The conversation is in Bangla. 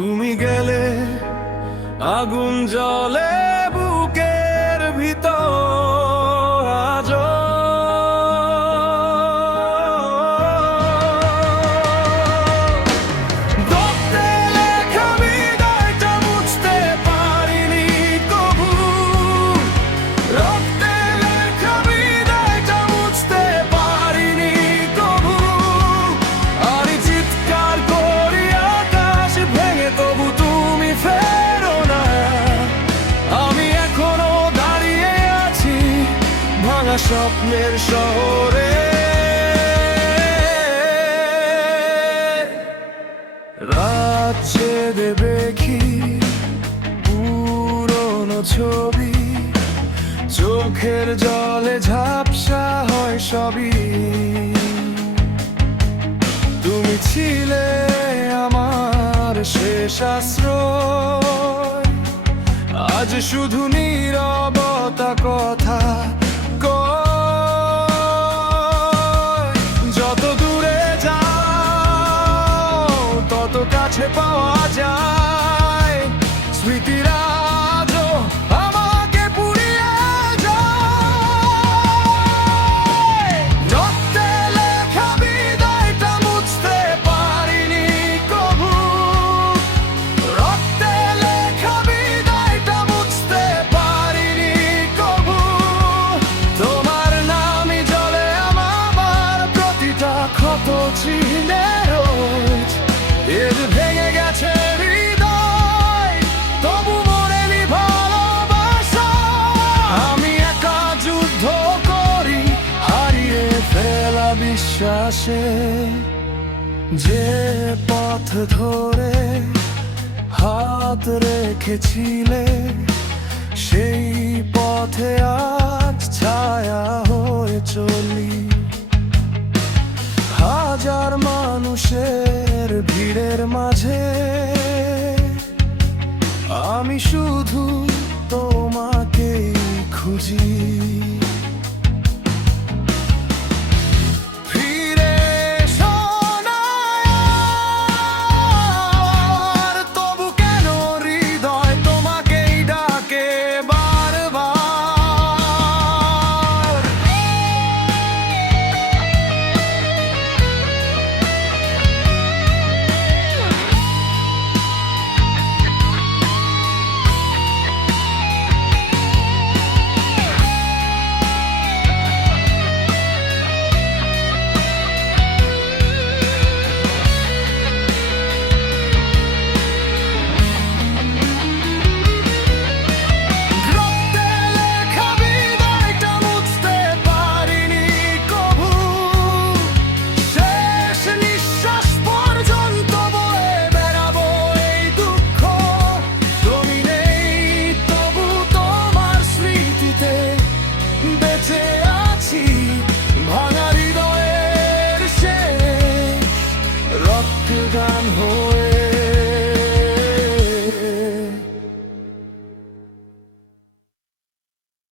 তুমি গেলে আগুন জ্বলে বুকের ভিতর আজও। রক্তে লেখা বিদায়টা মুছতে পারিনি কবু, রক্তে লেখা বিদায়টা মুছতে পারিনি কবু। আর চিৎকার করি আকাশ ভেঙে তবু তুমি ফেরো না। আমি এখনো দাঁড়িয়ে আছি ভাঙা স্বপ্নের শহরে। রাত ছেড়ে দেখি পুরনো ছবি, চোখের জলে ঝাপসা হয় সবই। তুমি ছিলে আমার শেষ আশ্রয়, আজ শুধু নীরবতা কথা কয়। যত দূরে যাও তত কাছে পাওয়া যায়, স্মৃতিরা আজও আমাকে পুড়িয়ে যায়। রক্তে লেখা বিদায়টা মুছতে পারিনি কবু, রক্তে লেখা বিদায়টা মুছতে পারিনি কবু। তোমার নামই জলে আমার প্রতিটা ক্ষত চিহ্নে রোজ। এর ভেঙে গেছে হৃদয় তবু মরেনি ভালোবাসা। আমি একা যুদ্ধ করি হারিয়ে ফেলা বিশ্বাসে। যে পথ ধরে হাত রেখেছিলে সেই পথে আজ ছায়া হয়ে চলি। হাজার মানুষের ভিড়ের মাঝে আমি শুধু